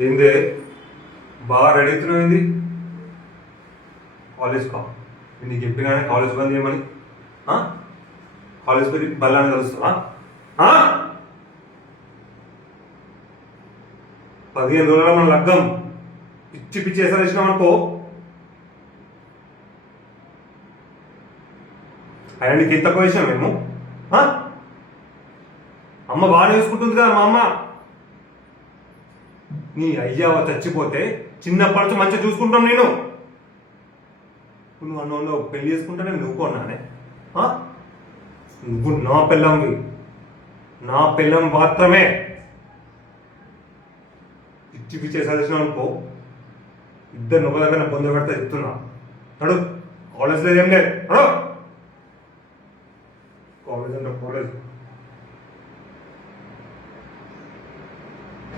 ఏందే బాగా రెడీ అవుతున్నావు ఏంది? కాలేజ్ కా నీకు చెప్పినానే కాలేజ్ బంద్ చేయమని. ఆ? కాలేజ్ పోయి బల్లాన్ని కలుస్తావా? 15 రోజుల మన లగ్గం పిచ్చి పిచ్చి వేసినాం అనుకో. అయినా నీకు ఇంత పోయేసాం మేము. ఆ? అమ్మ బాగా చూసుకుంటుంది కదా మా అమ్మ. నీ అయ్యా చచ్చిపోతే చిన్నప్పటి నుంచి మంచిగా చూసుకుంటాం నేను. నువ్వు అన్నోళ్ళు పెళ్లి చేసుకుంటానే నువ్వు కొన్నానే. నువ్వు నా పిల్లంవి, నా పిల్లం మాత్రమే. పిచ్చి పిచ్చి వేసేసినావు అనుకో, ఇద్దరు నువ్వు దగ్గర పొంద పెడితే చెప్తున్నా. నడు, కాలేజ్ లేదు ఏం లేదు. కాలేజ్ అంటే కాలేజ్.